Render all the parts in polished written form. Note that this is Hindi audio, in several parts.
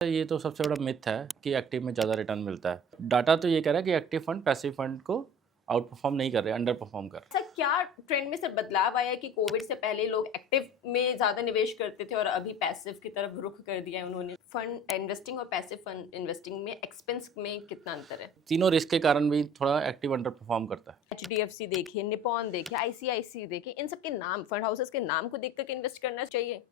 ये तो सबसे बड़ा मिथ है कि एक्टिव में ज़्यादा रिटर्न मिलता है। डाटा तो ये कह रहा है कि एक्टिव फंड पैसिव फंड को आउट परफॉर्म नहीं कर रहे, अंडर परफॉर्म कर रहे हैं। ऐसा क्या ट्रेंड में सर बदलाव आया है कि कोविड से पहले लोग एक्टिव में ज़्यादा निवेश करते थे और अभी पैसिव की तरफ रुख कर दिया है उन्होंने? फंड इन्वेस्टिंग और पैसिव फंड इन्वेस्टिंग में एक्सपेंस में कितना अंतर है? तीनों रिस्क के कारण भी थोड़ा एक्टिव अंडर परफॉर्म करता है। एचडीएफसी देखिए, निपॉन देखिए, आईसीआईसी देखिए, इन सब के नाम, फंड हाउसेस के नाम को देख कर के इन्वेस्ट करना चाहिए।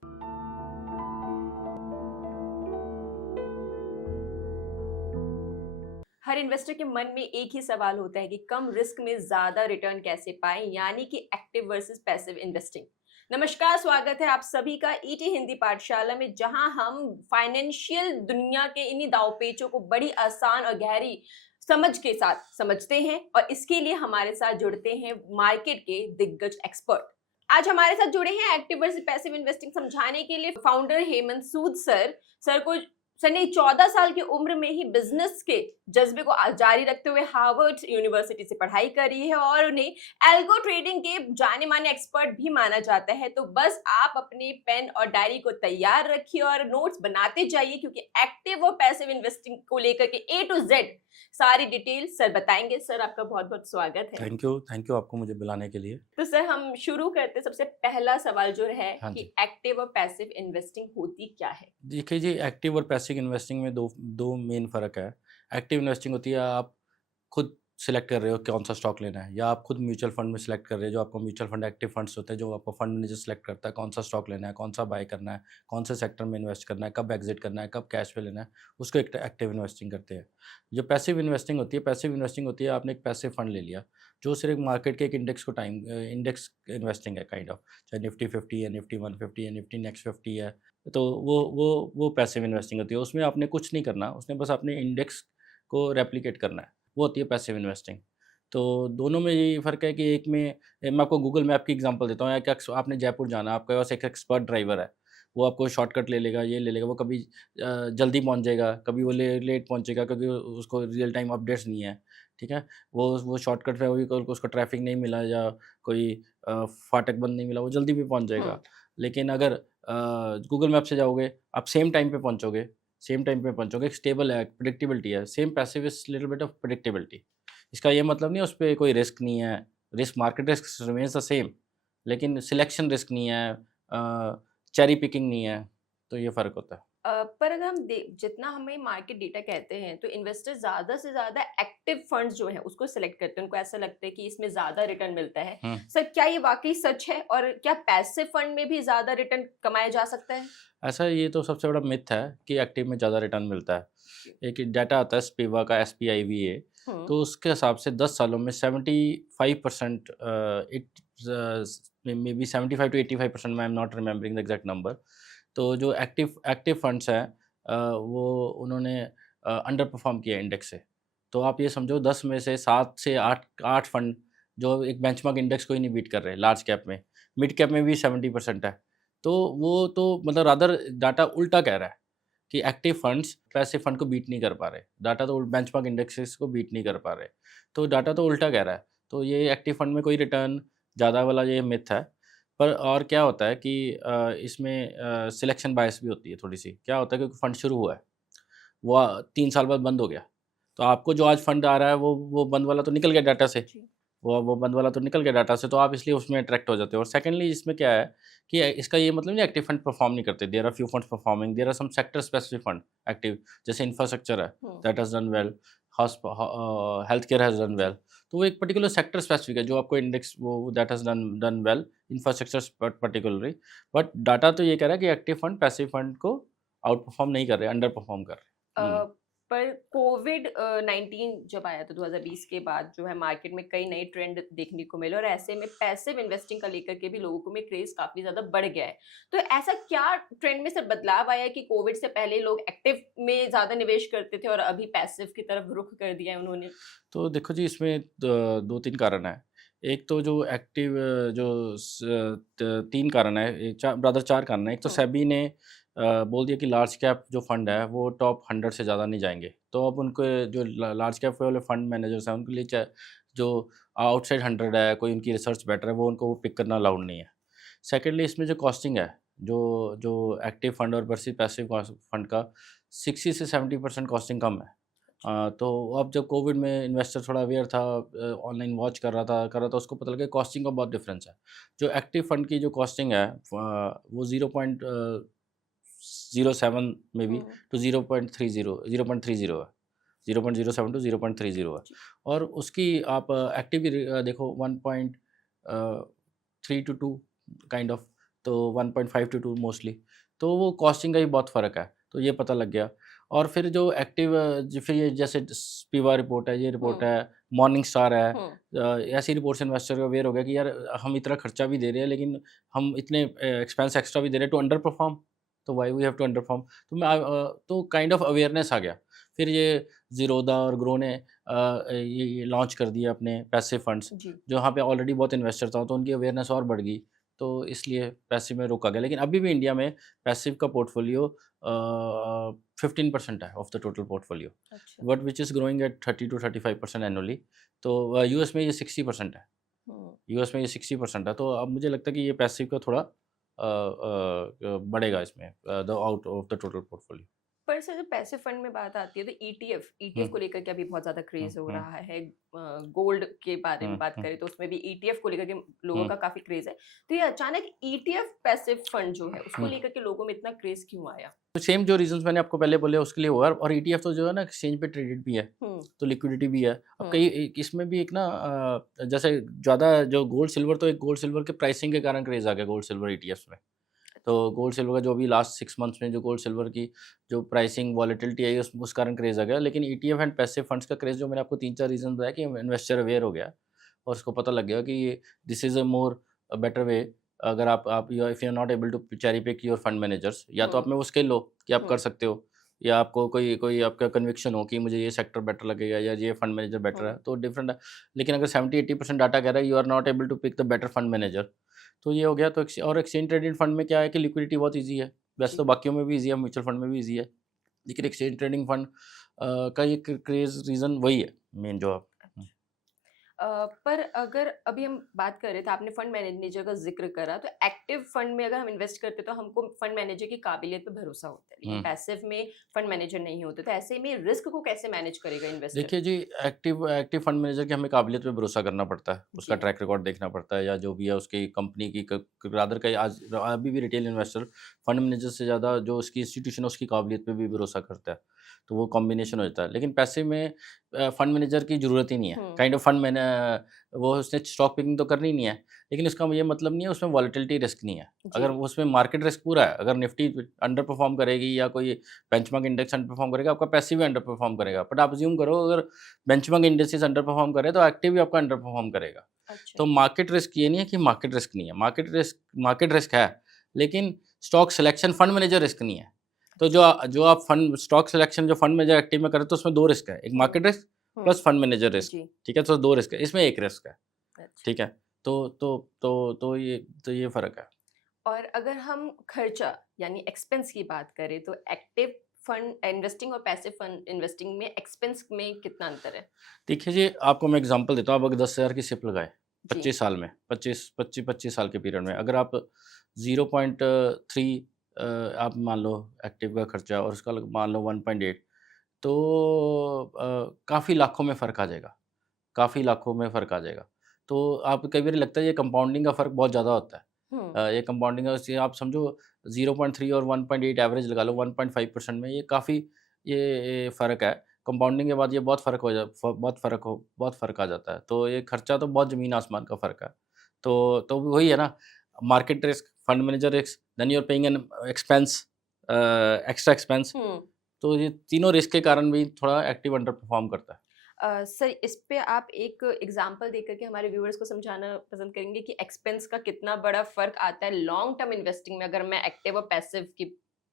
हर इन्वेस्टर के मन में एक ही सवाल होता है कि कम रिस्क में ज्यादा रिटर्न कैसे पाएं, यानी कि एक्टिव वर्सेस पैसिव इन्वेस्टिंग। नमस्कार, स्वागत है आप सभी का ईटी हिंदी पाठशाला में, जहां हम फाइनेंशियल दुनिया के इन्हीं दांवपेचों को बड़ी आसान और गहरी समझ के साथ समझते हैं। और इसके लिए हमारे साथ जुड़ते हैं मार्केट के दिग्गज एक्सपर्ट। आज हमारे साथ जुड़े हैं एक्टिव वर्सेस पैसिव इन्वेस्टिंग समझाने के लिए फाउंडर हेमंत सूद सर को सर ने 14 साल की उम्र में ही बिजनेस के जज्बे को जारी रखते हुए हार्वर्ड यूनिवर्सिटी से पढ़ाई करी है और उन्हें एल्गो ट्रेडिंग के जाने माने एक्सपर्ट भी माना जाता है। तो बस आप अपने पेन और डायरी को तैयार रखिए और नोट्स बनाते जाइए, क्योंकि एक्टिव और पैसिव इन्वेस्टिंग को लेकर के ए टू जेड सारी डिटेल सर बताएंगे। सर, आपका बहुत बहुत स्वागत है। थैंक यू आपको मुझे बुलाने के लिए। तो सर, हम शुरू करते। सबसे पहला सवाल जो है हाँ कि जी। एक्टिव और पैसिव इन्वेस्टिंग होती क्या है? देखिए जी, एक्टिव और पैसिव इन्वेस्टिंग में दो दो मेन फ़र्क है। एक्टिव इन्वेस्टिंग होती है आप खुद सिलेक्ट कर रहे हो कौन सा स्टॉक लेना है, या आप खुद म्यूचुअल फंड में सिलेक्ट कर रहे हो, जो आपको म्यूचुअल फंड एक्टिव फंड्स होते हैं जो आपको फंड मैनेजर सिलेक्ट करता है कौन सा स्टॉक लेना है, कौन सा बाय करना है, कौन से सेक्टर में इन्वेस्ट करना है, कब एग्जिट करना है, कब कैश पे लेना है, उसको एक एक्टिव इन्वेस्टिंग करते हैं। जो पैसिव इन्वेस्टिंग होती है आपने एक पैसिव फंड ले लिया जो सिर्फ मार्केट के एक इंडेक्स को इंडेक्स इन्वेस्टिंग है काइंड ऑफ, चाहे निफ्टी 50 है, निफ्टी 150 है, निफ्टी नेक्स्ट 50 है। तो वो पैसिव इन्वेस्टिंग होती है, उसमें आपने कुछ नहीं करना, उसमें बस अपने इंडेक्स को रेप्लिकेट करना है, वो होती है पैसिव इन्वेस्टिंग। तो दोनों में यही फ़र्क है कि एक में मैं आपको गूगल मैप की एग्जांपल देता हूँ। या क्या आपने जयपुर जाना है, आपके पास एक एक्सपर्ट ड्राइवर है, वो आपको शॉर्टकट ले लेगा, ये ले लेगा, वो कभी जल्दी पहुँच जाएगा, कभी वो लेट पहुँचेगा क्योंकि उसको रियल टाइम अपडेट्स नहीं है, ठीक है? वो शॉर्टकट पे उसको ट्रैफ़िक नहीं मिला या कोई फाटक बंद नहीं मिला, वो जल्दी भी पहुँच जाएगा। लेकिन अगर गूगल मैप से जाओगे, आप सेम टाइम पे पहुँचोगे, स्टेबल है, प्रेडिक्टेबिलिटी है। Same passive is little bit of predictability. इसका ये मतलब नहीं है उसपे कोई रिस्क नहीं है, market risk remains the same, लेकिन सिलेक्शन रिस्क नहीं है, चेरी पिकिंग नहीं है, तो ये फ़र्क होता है। पर अगर हम जितना हमें मार्केट डेटा कहते हैं, तो इन्वेस्टर ज्यादा से ज्यादा एक्टिव फंड्स जो है उसको सिलेक्ट करते हैं। उनको ऐसा लगता है कि इसमें ज्यादा रिटर्न मिलता है। हुँ। सर, क्या ये वाकई सच है और क्या पैसिव फंड में भी ज्यादा रिटर्न कमाया जा सकता है? ऐसा ये तो सबसे बड़ा मिथ है कि एक्टिव में ज़्यादा रिटर्न मिलता है। एक डाटा आता है स्पीवा का, एसपीआईवीए, हम्म। तो उसके हिसाब से 10 सालों में 75% maybe 75 to 85%, I am not remembering the exact number. तो जो एक्टिव एक्टिव फंड्स हैं वो उन्होंने अंडर परफॉर्म किया इंडेक्स से। तो आप ये समझो 10 में से 7 से 8 फंड जो एक बेंचमार्क इंडेक्स को ही नहीं बीट कर रहे लार्ज कैप में, मिड कैप में भी 70% है। तो वो तो मतलब रादर डाटा उल्टा कह रहा है कि एक्टिव फंड्स पैसिव फंड को बीट नहीं कर पा रहे। डाटा तो बेंचमार्क इंडेक्सेस को बीट नहीं कर पा रहे। तो डाटा तो उल्टा कह रहा है। तो ये एक्टिव फंड में कोई रिटर्न ज़्यादा वाला ये मिथ है। पर और क्या होता है कि इसमें सिलेक्शन बायस भी होती है थोड़ी-सी। क्या होता है, क्योंकि फंड शुरू हुआ है, वो 3 साल बाद बंद हो गया। तो आपको जो आज फंड आ रहा है वो बंद वाला तो निकल गया डाटा से। जी। वो बंद वाला तो निकल गया डाटा से, तो आप इसलिए उसमें अट्रैक्ट हो जाते हो। और सेकंडली इसमें क्या है कि इसका ये मतलब नहीं एक्टिव फंड परफॉर्म नहीं करते। There are few funds performing, there are some sector specific fund active, जैसे इंफ्रास्ट्रक्चर है, hmm. That has done well, health care has done well. तो वो एक पर्टिकुलर सेक्टर स्पेसिफिक है जो आपको इंडेक्स वो that has done done well, infrastructure particularly. But data तो ये कह रहा है कि एक्टिव फंड पैसिव फंड को आउट परफॉर्म नहीं कर रहे, अंडर परफॉर्म कर अ, रहे। पर कोविड 19 जब आया था 2020 के बाद, जो है मार्केट में कई नए ट्रेंड देखने को मिले और ऐसे में पैसिव इन्वेस्टिंग का लेकर के भी लोगों में क्रेज काफी ज्यादा बढ़ गया है। तो ऐसा क्या ट्रेंड में सर बदलाव आया है कि कोविड से पहले लोग एक्टिव में ज्यादा निवेश करते थे और अभी पैसिव की तरफ रुख कर दिया है उन्होंने? तो देखो जी, इसमें 2-3 कारण हैं। एक तो जो एक्टिव जो स त 3 कारण हैं, 4 कारण हैं। एक तो हम्म। सेबी ने बोल दिया कि लार्ज कैप जो फंड है वो टॉप 100 से ज़्यादा नहीं जाएँगे। तो अब उनके जो लार्ज कैप वाले फंड मैनेजर्स हैं उनके लिए जो आउटसाइड 100 है, कोई उनकी रिसर्च बेटर है, वो उनको पिक करना अलाउड नहीं है। सेकेंडली इसमें जो कॉस्टिंग है, जो जो एक्टिव फंड और वर्सेस पैसिव फंड का, 60 से 70% कॉस्टिंग कम है। तो अब जब कोविड में इन्वेस्टर थोड़ा अवेयर था, ऑनलाइन वॉच कर रहा था, उसको पता लगा कॉस्टिंग का बहुत डिफरेंस है। जो एक्टिव फंड की जो कॉस्टिंग है वो 0.07 मे बी हम्म, टू 0.30 है। 0.07 टू 0.30 है। जी, और उसकी आप एक्टिव की देखो 1.3 टू 2 काइंड ऑफ, तो 1.5 टू 2 मोस्टली। तो वो कॉस्टिंग का ही बहुत फ़र्क है, तो ये पता लग गया। और फिर जो एक्टिव फिर ये जैसे स्पीवा रिपोर्ट है, ये रिपोर्ट हम्म, है, मॉर्निंग स्टार है, हम्म, ऐसी रिपोर्ट से इन्वेस्टर अवेयर हो गया कि यार हम इतना खर्चा भी दे रहे हैं, लेकिन हम इतने एक्सपेंस एक्स्ट्रा भी दे रहे हैं टू अंडर परफॉर्म, तो why we have to underperform. तो काइंड ऑफ अवेयरनेस आ गया। फिर ये ज़ीरोधा और ग्रो ने ये लॉन्च कर दिया अपने पैसिव फंड्स, जी, जहाँ पे ऑलरेडी बहुत इन्वेस्टर था, तो उनकी अवेयरनेस और बढ़ गई, तो इसलिए पैसिव में रोका गया। लेकिन अभी भी इंडिया में पैसिव का पोर्टफोलियो 15% है ऑफ द टोटल पोर्टफोलियो, अच्छा, but which is growing at 30 to 35% annually. तो यूएस में ये 60% है। हम्म। यूएस में ये 60% है, तो अब मुझे लगता है कि ये पैसिव का थोड़ा बढ़ेगा इसमें, the out of the total portfolio. पर सर, जब पैसिव फंड में बात आती है तो ईटीएफ ईटीएफ हुँ, को लेकर के अभी बहुत ज्यादा हुँ, क्रेज हो हुँ, रहा है। गोल्ड के बारे में हुँ, बात हुँ, करें तो उसमें भी ईटीएफ को लेकर के लोगों हुँ, का काफी क्रेज है। तो ये अचानक ईटीएफ पैसिव फंड जो है उसको हुँ। लेकर के लोगों में इतना क्रेज क्यों आया? तो सेम जो रीज़न्स मैंने आपको पहले बोले उसके लिए हुआ, और ईटीएफ तो जो है ना एक्सचेंज पे ट्रेडेड भी है, हम्म, तो लिक्विडिटी भी है। अब हम्म, कई इसमें भी एक ना जैसे ज़्यादा जो गोल्ड सिल्वर, तो एक गोल्ड सिल्वर के प्राइसिंग के कारण क्रेज़ आ गया गोल्ड सिल्वर ईटीएफ्स में। अच्छा, तो गोल्ड सिल्वर का जो अभी लास्ट 6 मंथ्स में जो गोल्ड सिल्वर की जो प्राइसिंग वॉलेटिलिटी आई, उस कारण क्रेज़ आ गया। लेकिन ईटीएफ एंड पैसिव फंड्स का क्रेज़, जो मैंने आपको 3-4 रीज़न बताया कि इन्वेस्टर अवेयर हो गया और उसको पता लग गया कि ये this is a better way. अगर आप you if you are not able to cherry pick your fund managers, या तो हम्म, आप में वो स्किल हो कि आप हम्म, कर सकते हो, या आपको कोई कोई आपका कन्विक्शन हो कि मुझे ये सेक्टर बेटर लगेगा या ये फंड मैनेजर बेटर है, हम्म, तो डिफरेंट है। लेकिन अगर 70-80% डाटा कह रहा है you are not able to pick the better fund manager, तो ये हो गया। तो और एक्सचेंज ट्रेडेड फंड में क्या है कि लिक्विडिटी बहुत ईज़ी है। वैसे तो जी, बाकियों में भी ईज़ी है, म्यूचुअल फंड में भी ईज़ी है, लेकिन एक्सचेंज ट्रेडिंग फंड का ये क्रेज़ रीज़न वही है मेन जो आप। हुँ, पर अगर अभी हम बात कर रहे थे, आपने फंड मैनेजर का ज़िक्र करा, तो एक्टिव फंड में अगर हम इन्वेस्ट करते हैं तो हमको फंड मैनेजर की काबिलियत पे भरोसा होता है, लेकिन हुँ। पैसिव में फंड मैनेजर नहीं होते, तो ऐसे में रिस्क को कैसे मैनेज करेगा इन्वेस्टर? देखिए जी, एक्टिव एक्टिव फंड मैनेजर की हमें काबिलियत पे भरोसा करना पड़ता है, उसका जी, ट्रैक रिकॉर्ड देखना पड़ता है, या जो भी है उसकी कंपनी की रादर का आज अभी भी रिटेल इन्वेस्टर फंड मैनेजर से ज़्यादा जो उसकी इंस्टीट्यूशन है उसकी काबिलियत पे भी भरोसा करता है। तो वो कॉम्बिनेशन हो जाता है। लेकिन पैसे में फंड मैनेजर की ज़रूरत ही नहीं है। हुँ, काइंड ऑफ फंड मैंने वो उसने स्टॉक पिकिंग तो करनी नहीं है, लेकिन इसका ये मतलब नहीं है उसमें वॉलेटिलिटी रिस्क नहीं है। अगर जी, उसमें मार्केट रिस्क पूरा है, अगर निफ्टी अंडर परफॉर्म करेगी या कोई बेंचमार्क इंडेक्स अंडर परफॉर्म करेगा, आपका पैसिव भी अंडर परफॉर्म करेगा। बट आप अज़्यूम करो अगर बेंचमार्क इंडेक्सेस अंडर परफॉर्म करे तो एक्टिव भी आपका अंडर परफॉर्म करेगा। अच्छा, तो मार्केट रिस्क ये नहीं है कि मार्केट रिस्क नहीं है, मार्केट रिस्क है, लेकिन stock selection fund manager risk नहीं है। तो अच्छा, जो आप फंड स्टॉक सिलेक्शन जो फंड मैनेजर एक्टिव में करे तो उसमें 2 रिस्क है, एक हुँ, मार्केट रिस्क हुँ, प्लस फंड मैनेजर रिस्क, जी, ठीक है? तो 2 रिस्क है, इसमें 1 रिस्क है, अच्छा। ठीक है? तो ये फ़र्क है। और अगर हम खर्चा यानी एक्सपेंस की बात करें, तो एक्टिव फंड इन्वेस्टिंग और पैसिव फंड इन्वेस्टिंग में एक्सपेंस में कितना अंतर है? देखिए जी, आपको मैं एग्ज़ाम्पल देता हूँ, आप अगर 10,000 की सिप लगाएँ, जी, 25 साल में, 25 साल के पीरियड में, अगर आप 0.3 आप मान लो एक्टिव का खर्चा और उसका मान लो 1.8, तो काफ़ी लाखों में फ़र्क आ जाएगा, काफ़ी लाखों में फ़र्क आ जाएगा। तो आप कई बारी लगता है ये कंपाउंडिंग का फ़र्क बहुत ज़्यादा होता है। हुँ, ये कंपाउंडिंग का से आप समझो 0.3 और 1.8 एवरेज लगा लो, 1.5% में ये काफ़ी ये फ़र्क है। कंपाउंडिंग के बाद ये बहुत फ़र्क हो जा फ बहुत फ़र्क आ जाता है। तो ये खर्चा तो बहुत ज़मीन-आसमान का फ़र्क है। तो वही है ना, market risk, fund manager risk, then you are paying an expense extra expense. Hmm. तो ये तीनों रिस्क के कारण भी थोड़ा एक्टिव अंडर परफ़ॉर्म करता है। सर, इस पे आप एक एग्ज़ाम्पल देकर के हमारे व्यूअर्स को समझाना पसंद करेंगे कि एक्सपेंस का कितना बड़ा फ़र्क आता है लॉन्ग टर्म इन्वेस्टिंग में, अगर मैं एक्टिव और पैसिव की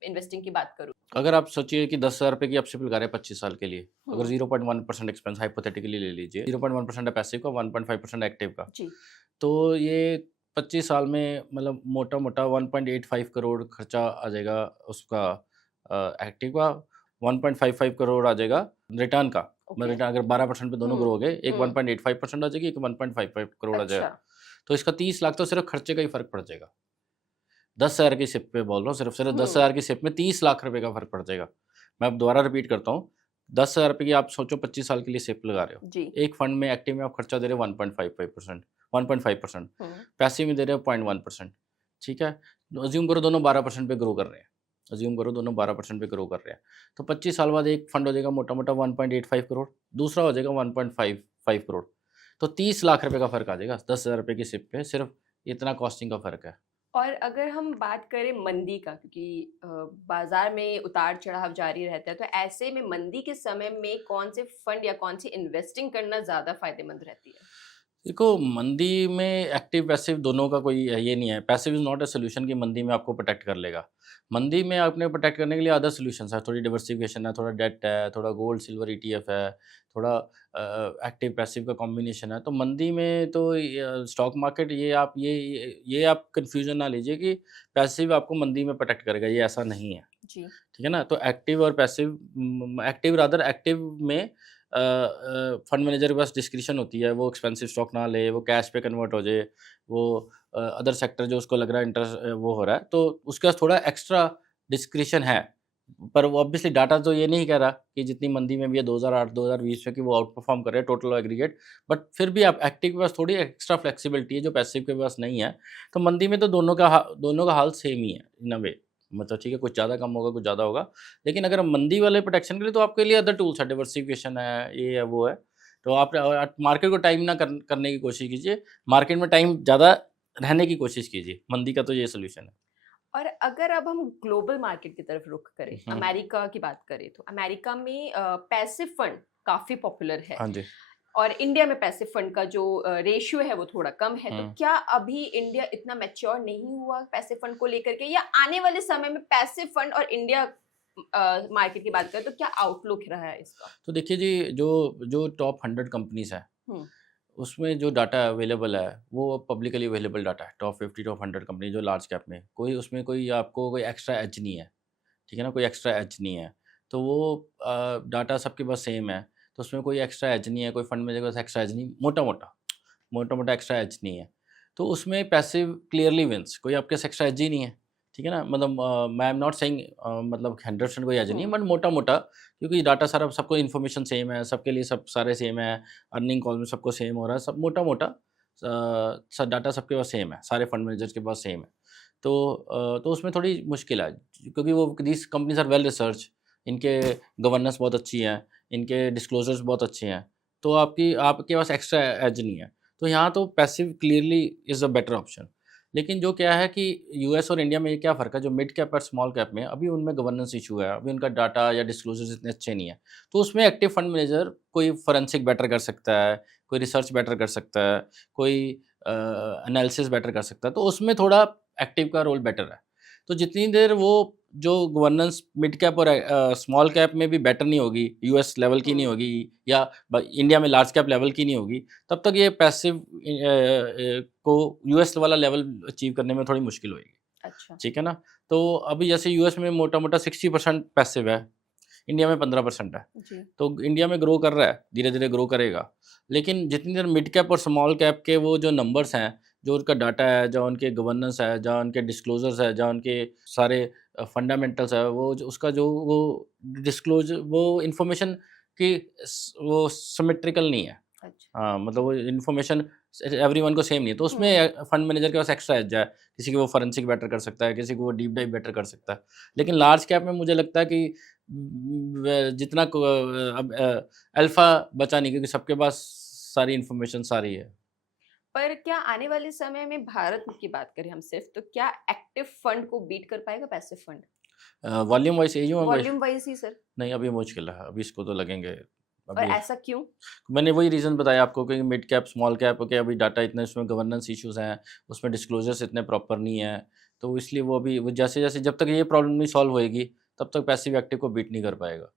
इन्वेस्टिंग की बात करूँ? अगर आप सोचिए कि ₹10,000 की आप सिप लगा रहे हैं 25 साल के लिए, अगर हुँ, 0.1% एक्सपेंस हाइपोथेटिकली ले लीजिए, 0.1% है पैसिव का, 1.5% एक्टिव का। जी, तो ये 25 साल में मतलब मोटा-मोटा 1.85 करोड़ खर्चा आ जाएगा उसका, एक्टिव का, 1.55 करोड़ आ जाएगा रिटर्न का। मतलब ओके। रिटर्न अगर 12% पे दोनों हुँ, ग्रो हो गए, एक हुँ, 1.85% आ जाएगी, एक 1.55 करोड़ आ अच्छा, जाएगा। तो इसका 30 लाख तो सिर्फ़ खर्चे का ही फ़र्क पड़ जाएगा। 10,000 की सिप पे बोल रहा हूँ, सिर्फ़ हुँ, 10,000 की सिप में 30 लाख रुपए का फ़र्क पड़ जाएगा। मैं अब दोबारा रिपीट करता हूँ, 10,000 रुपये की आप सोचो 25 साल के लिए सिप लगा रहे हो, जी। एक फंड में एक्टिव में आप खर्चा दे रहे हो 1.55%, 1.5%, हम्म। पैसिव में दे रहे हो 0.1%, ठीक है। अज्यूम करो दोनों 12% पे ग्रो कर रहे हैं, अज्यूम करो दोनों 12% पे ग्रो कर रहे हैं, तो 25 साल बाद एक फंड हो जाएगा मोटा मोटा 1.85 करोड़, दूसरा हो जाएगा 1.55 करोड़, तो 30 लाख रुपए का फर्क आ जाएगा 10,000 रुपये की सिप पे, सिर्फ इतना कॉस्टिंग का फर्क है। और अगर हम बात करें मंदी का, क्योंकि बाजार में उतार चढ़ाव जारी रहता है, तो ऐसे में मंदी के समय में कौन से फंड या कौन सी इन्वेस्टिंग करना ज़्यादा फायदेमंद रहती है? देखो मंदी में एक्टिव पैसिव दोनों का कोई ये नहीं है, passive is not a solution कि मंदी में आपको प्रोटेक्ट कर लेगा। मंदी में आपने प्रोटेक्ट करने के लिए अदर सॉल्यूशंस है, थोड़ी डाइवर्सिफिकेशन है, थोड़ा डेट है, थोड़ा गोल्ड सिल्वर ईटीएफ है, थोड़ा एक्टिव पैसिव का कॉम्बिनेशन है। तो मंदी में तो स्टॉक मार्केट ये आप कन्फ्यूजन ना लीजिए कि पैसिव आपको मंदी में प्रोटेक्ट करेगा, ये ऐसा नहीं है। जी। ठीक है ना? तो एक्टिव और पैसिव एक्टिव रादर एक्टिव में फंड मैनेजर के पास डिस्क्रिशन होती है, वो एक्सपेंसिव स्टॉक ना ले, वो कैश पे कन्वर्ट हो जाए, वो अदर सेक्टर जो उसको लग रहा है इंटरेस्ट वो हो रहा है, तो उसके पास थोड़ा एक्स्ट्रा डिस्क्रिशन है। पर वो ऑब्वियसली डाटा तो ये नहीं कह रहा कि जितनी मंदी में भी है 2008-2020 में कि वो आउट परफॉर्म कर रहे हैं टोटल एग्रीगेट, बट फिर भी आप एक्टिव के पास थोड़ी एक्स्ट्रा फ्लेक्सिबिलिटी है जो पैसिव के पास नहीं है। तो मंदी में तो दोनों का हाल सेम ही है इन अ वे, मतलब ठीक है, कुछ ज़्यादा कम होगा, कुछ ज़्यादा होगा। लेकिन अगर मंदी वाले प्रोटेक्शन के लिए तो आपके लिए अदर टूल्स है, डाइवर्सिफिकेशन है, ये है, वो है। तो आप मार्केट को टाइम ना करने की कोशिश कीजिए, मार्केट में टाइम ज़्यादा रहने की कोशिश कीजिए। मंदी का तो ये सॉल्यूशन है। और अगर अब हम ग्लोबल मार्केट की तरफ रुख करें, हुँ, अमेरिका की बात करें, तो अमेरिका में पैसिव फंड काफ़ी पॉपुलर है। हाँ जी। और इंडिया में पैसिव फंड का जो रेशियो है वो थोड़ा कम है, तो हुँ। क्या अभी इंडिया इतना मैच्योर नहीं हुआ पैसिव फंड को लेकर के, या आने वाले समय में पैसिव फंड और इंडिया मार्केट की बात करें तो क्या आउटलुक रहा है इसका? तो देखिए जी, जो जो टॉप 100 कंपनीज़ हैं, हम्म। उसमें जो डाटा अवेलेबल है, वो पब्लिकली अवेलेबल डाटा है। टॉप 50, टॉप 100 कंपनी जो लार्ज कैप में, कोई उसमें कोई आपको कोई एक्स्ट्रा एज नहीं है, ठीक है ना? कोई एक्स्ट्रा एज नहीं है। तो वो डाटा सबके पास सेम है, तो उसमें कोई एक्स्ट्रा एज नहीं है, कोई फंड मैनेजर के पास एक्स्ट्रा एज नहीं, मोटा-मोटा एक्स्ट्रा एज नहीं है। तो उसमें पैसिव क्लियरली विन्स, कोई आपके पास एक्स्ट्रा एज ही नहीं है, ठीक है ना? मतलब मैं आई एम नॉट सेइंग मतलब 100% कोई एज नहीं है, हम्म। बट मोटा-मोटा क्योंकि डाटा सारा सबको इन्फॉर्मेशन सेम है, सबके लिए सब सारे सेम है, अर्निंग कॉल में सबको सेम हो रहा है, सब मोटा-मोटा स डाटा सबके पास सेम है, सारे फंड मैनेजर्स के पास सेम है। तो उसमें थोड़ी मुश्किल है क्योंकि वो these companies are well research, इनके गवर्नेंस बहुत अच्छी है, इनके डिस्क्लोज़र्स बहुत अच्छे हैं, तो आपके पास एक्स्ट्रा एज नहीं है। तो यहाँ तो passive clearly is a better option. लेकिन जो क्या है कि यूएस और इंडिया में क्या फ़र्क है, जो मिड कैप और स्मॉल कैप में अभी उनमें गवर्नेंस इश्यू है, अभी उनका डाटा या डिस्क्लोज़र्स इतने अच्छे नहीं है। तो उसमें एक्टिव फंड मैनेजर कोई फोरेंसिक बेटर कर सकता है, कोई रिसर्च बेटर कर सकता है, कोई एनालिसिस बेटर कर सकता है, तो उसमें थोड़ा एक्टिव का रोल बेटर है। तो जितनी देर वो जो गवर्नेंस मिड कैप और स्मॉल कैप में भी बेटर नहीं होगी, यूएस लेवल की नहीं हम्म। होगी या इंडिया में लार्ज कैप लेवल की नहीं होगी, तब तक ये पैसिव को यूएस वाला लेवल अचीव करने में थोड़ी मुश्किल होगी, अच्छा। ठीक है ना? तो अभी जैसे यूएस में मोटा मोटा 60% पैसिव है, इंडिया में 15% है। जी। तो इंडिया में ग्रो कर रहा है, धीरे-धीरे ग्रो करेगा। लेकिन जितनी देर मिड कैप और स्मॉल कैप के वो जो नंबर्स हैं, जो उनका डाटा है, जो उनके गवर्नेंस है, जहाँ उनके डिस्क्लोज़र्स है, जहाँ उनके सारे फंडामेंटल्स है, वो जो उसका जो वो वो इन्फॉर्मेशन की वो सिमेट्रिकल नहीं है। अच्छा। हाँ, मतलब वो इन्फॉर्मेशन एवरीवन को सेम नहीं है। तो हम्म। उसमें फंड मैनेजर के पास एक्स्ट्रा एज है। किसी को वो फोरेंसिक बेटर कर सकता है, किसी को वो डीप डाइव बेटर कर सकता है। लेकिन लार्ज कैप में मुझे लगता है कि जितना अब अल्फा बचा नहीं क्योंकि सबके पास सारी इन्फॉर्मेशन सारी है। पर क्या आने वाले समय में भारत की बात करें हम सिर्फ, तो क्या एक्टिव फंड को बीट कर पाएगा passive fund? Volume wise AUM wise volume wise ही सर। नहीं, अभी मुश्किल है। अभी इसको तो लगेंगे और अभी ऐसा क्यों? मैंने वही रीज़न बताया आपको कि मिड कैप, स्मॉल कैप के अभी डाटा इतने उसमें गवर्नेंस इश्यूज़ हैं, उसमें डिस्क्लोज़र्स इतने प्रॉपर नहीं है। तो इसलिए वो अभी वो जैसे-जैसे जब तक ये प्रॉब्लम नहीं सॉल्व होएगी, तब तक पैसिव एक्टिव को बीट नहीं कर पाएगा।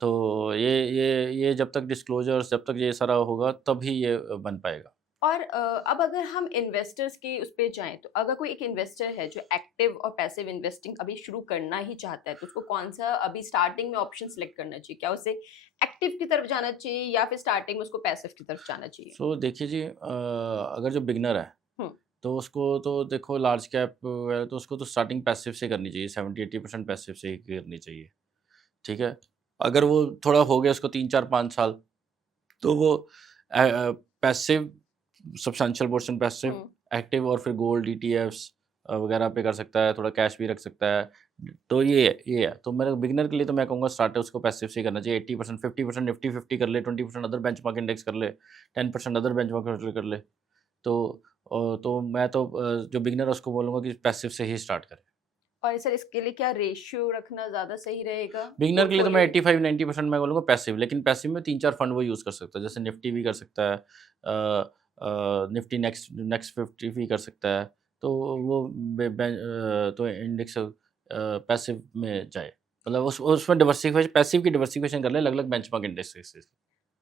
तो ये जब तक डिस्क्लोज़र्स जब तक ये सारा होगा तभी ये बन पाएगा। और अब अगर हम इन्वेस्टर्स के उस पे जाएँ, तो अगर कोई एक इन्वेस्टर है जो एक्टिव और पैसिव इन्वेस्टिंग अभी शुरू करना ही चाहता है, तो उसको कौन-सा अभी स्टार्टिंग में ऑप्शन सेलेक्ट करना चाहिए? क्या उसे एक्टिव की तरफ जाना चाहिए या फिर स्टार्टिंग में उसको पैसिव की तरफ जाना चाहिए? सो देखिए जी, अगर जो बिगिनर है, हुँ। तो उसको तो देखो लार्ज कैप है तो उसको तो स्टार्टिंग पैसिव से करनी चाहिए, 70-80% पैसिव से ही करनी चाहिए। ठीक है? अगर वो थोड़ा हो गया उसको 3, 4, 5 साल, तो वो पैसिव, सब्सटेंशियल पोर्शन पैसिव, हम्म। एक्टिव और फिर गोल्ड, ईटीएफ्स वगैरह पे कर सकता है, थोड़ा कैश भी रख सकता है। तो ये है। तो मेरे बिगिनर के लिए तो मैं कहूँगा स्टार्ट उसको पैसिव से ही करना चाहिए। 80%, 50% निफ्टी 50 कर ले, 20% अदर बेंचमार्क इंडेक्स कर ले, 10% अदर बेंचमार्क कर ले। तो तो मैं तो जो बिगिनर है उसको बोलूँगा कि पैसिव से ही स्टार्ट करे। और सर इसके लिए क्या रेशियो रखना ज़्यादा सही रहेगा बिगिनर के लिए तो मैं पोर्टफोलियो? 85-90% मैं बोलूँगा पैसिव, लेकिन पैसिव में 3-4 फंड वो यूज़ कर सकता है। जैसे निफ्टी भी कर सकता है, निफ्टी नेक्स्ट नेक्स्ट 50 भी कर सकता है। तो वो तो इंडेक्स पैसिव में जाए। मतलब उसमें डाइवर्सिफ़िकेशन, पैसिव की डाइवर्सिफ़िकेशन कर ले अलग-अलग बेंचमार्क इंडेक्सेस से।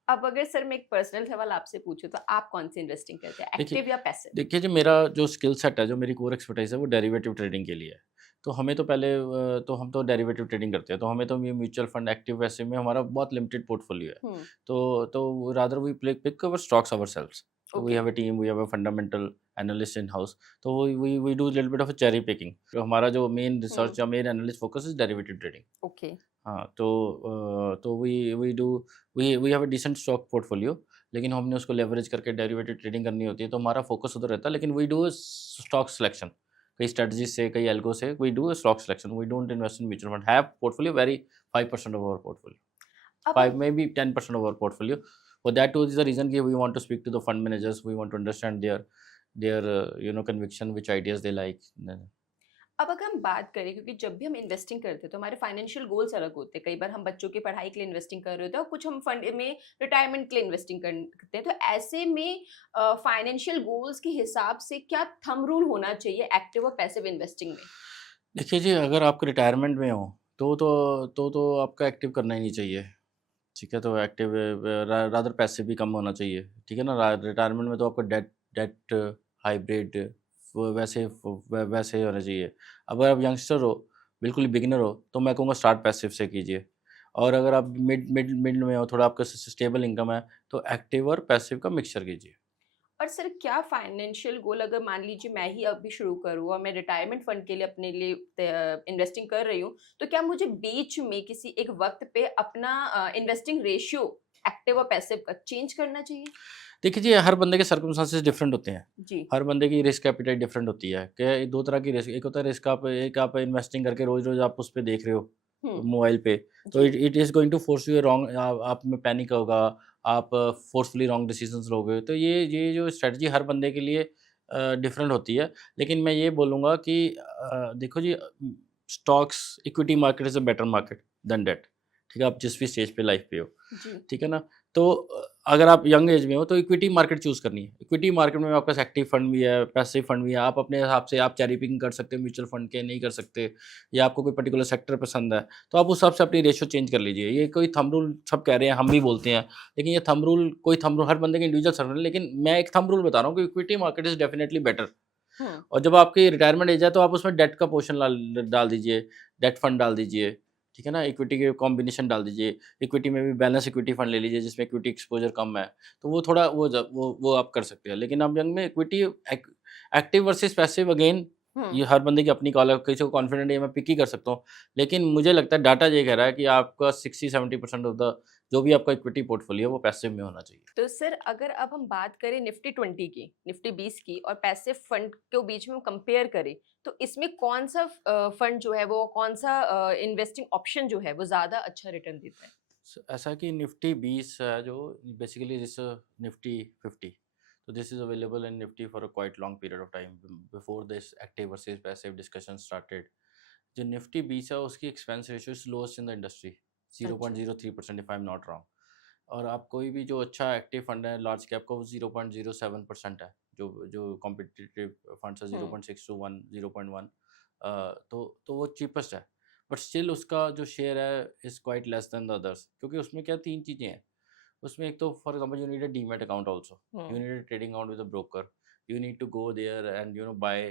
अब अगर सर मैं एक पर्सनल सवाल आपसे पूछूं तो आप कौन सी इन्वेस्टिंग करते हैं, देखिए एक्टिव या पैसिव? देखिए जी, मेरा जो स्किल सेट है, जो मेरी कोर एक्सपर्टाइज़ है, वो डेरिवेटिव ट्रेडिंग के लिए है। तो हमें तो पहले तो हम तो डेरिवेटिव ट्रेडिंग करते हैं, तो हमें तो ये म्यूचुअल फंड, एक्टिव, पैसिव में हमारा बहुत लिमिटेड पोर्टफोलियो है। हम्म। तो rather we pick our stocks ourselves. तो we okay. Have a team, we have a fundamental analyst in house. तो we do little bit of cherry picking. तो हमारा जो मेन हम्म। रिसर्च या main analyst focus is derivative trading. Okay. हाँ, तो we have a decent stock portfolio, लेकिन हमने उसको लेवरेज करके डेरिवेटिव ट्रेडिंग करनी होती है, तो हमारा फोकस उधर रहता है। लेकिन वी डू स्टॉक सिलेक्शन, कई स्ट्रेटजीज से, कई एल्गो से we do stock selection. We don't invest in mutual fund. Have portfolio very 5% of our portfolio, अब 5 हम may be 10% of our portfolio. For that too is the reason कि we want to speak to the fund managers, we want to understand their conviction, which ideas they like. अब अगर हम बात करें, क्योंकि जब भी हम इन्वेस्टिंग करते हैं तो हमारे फाइनेंशियल गोल्स अलग होते हैं। कई बार हम बच्चों की पढ़ाई के लिए इन्वेस्टिंग कर रहे होते हैं और कुछ हम फंड में रिटायरमेंट के लिए इन्वेस्टिंग करते हैं। तो ऐसे में फाइनेंशियल गोल्स के हिसाब से क्या थंब रूल होना चाहिए एक्टिव और पैसिव इन्वेस्टिंग में? देखिए जी, अगर आप रिटायरमेंट में हो, तो आपका एक्टिव करना ही नहीं चाहिए। ठीक है, तो एक्टिव रादर पैसिव भी कम होना चाहिए, ठीक है ना? रिटायरमेंट में तो आपको डेट हाइब्रिड वैसे होना चाहिए। अगर आप यंगस्टर हो, बिल्कुल बिगिनर हो, तो मैं कहूँगा स्टार्ट पैसिव से कीजिए। और अगर आप मिड मिड मिड में हो, थोड़ा आपका स्टेबल इनकम है, तो एक्टिव और पैसिव का मिक्सचर कीजिए। और सर क्या फाइनेंशियल गोल, अगर मान लीजिए मैं ही अभी शुरू करूँ और मैं रिटायरमेंट फंड के लिए अपने लिए इन्वेस्टिंग कर रही हूँ, तो क्या मुझे बीच में किसी एक वक्त पे अपना इन्वेस्टिंग रेशियो एक्टिव और पैसिव का चेंज करना चाहिए? देखिए जी, हर बंदे के सर्कमस्टेंसेस डिफरेंट होते हैं। जी। हर बंदे की रिस्क एपेटाइट डिफरेंट होती है। क्या 2 तरह की रिस्क, एक होता है रिस्क, आप इन्वेस्टिंग करके रोज़-रोज़ आप उस पे देख रहे हो हुँ। मोबाइल पे, तो जी। It it is going to force you wrong, आप में पैनिक होगा, आप फोर्सफुली रॉन्ग डिसीजंस लोगे। तो ये जो स्ट्रैटेजी हर बंदे के लिए डिफरेंट होती है। लेकिन मैं ये बोलूँगा कि देखो जी, stocks, equity market is a better market than that. ठीक है? आप जिस भी स्टेज पे लाइफ पे हो। जी। ठीक है ना? तो अगर आप यंग एज में हो तो इक्विटी मार्केट चूज़ करनी है। इक्विटी मार्केट में आपके पास एक्टिव फंड भी है, पैसिव फंड भी है। आप अपने हिसाब से आप चेरी पिकिंग कर सकते हो म्यूचुअल फंड के, नहीं कर सकते, या आपको कोई पर्टिकुलर सेक्टर पसंद है, तो आप उस हिसाब से अपनी रेशियो चेंज कर लीजिए। ये कोई थंब रूल सब कह रहे हैं, हम भी बोलते हैं, लेकिन ये थंब रूल हर बंदे के इंडिविजुअल सर्कल है, लेकिन मैं एक थंब रूल बता रहा हूँ कि equity market is definitely better. Hmm. और जब आपकी रिटायरमेंट एज है, तो आप उसमें डेट का पोर्शन डाल दीजिए, डेट फंड डाल दीजिए, ठीक है ना? इक्विटी के कॉम्बिनेशन डाल दीजिए। इक्विटी में भी बैलेंस इक्विटी फंड ले लीजिए जिसमें इक्विटी एक्सपोज़र कम है। तो वो थोड़ा वो आप कर सकते हैं। लेकिन आप यंग में equity active versus passive, again hmm. ये हर बंदे की अपनी कॉल है। किसी को कॉन्फिडेंट है मैं पिक ही कर सकता हूँ। लेकिन मुझे लगता है डाटा ये कह रहा है कि आपका 60-70% ऑफ द जो भी आपका इक्विटी पोर्टफोलियो है वो पैसिव में होना चाहिए। तो सर अगर अब हम बात करें निफ्टी 20 की, निफ्टी 20 की और पैसिव फंड के बीच में हम कंपेयर करें, तो इसमें कौन-सा फंड जो है वो कौन-सा इन्वेस्टिंग ऑप्शन जो है वो ज़्यादा अच्छा रिटर्न देता है? ऐसा कि निफ्टी 20 है जो बेसिकली दिस निफ्टी 50, तो this is available in Nifty for a quite long period of time before this active versus passive discussion started. जो निफ्टी 20 है उसकी expense ratio is lowest in the industry, अच्छा। 0.03% if I am not wrong. और आप कोई भी जो अच्छा एक्टिव फंड है लार्ज कैप का, वो 0.07% है। जो कॉम्पिटिटिव फंड्स है हुँ। 0.6 टू 1, 0.1, तो वो चीपेस्ट है। बट स्टिल उसका जो शेयर है is quite less than the others, क्योंकि उसमें क्या 3 चीज़ें हैं। उसमें एक तो for example you need a demat account also, you hmm. Need a trading account with a broker, you need to go there and buy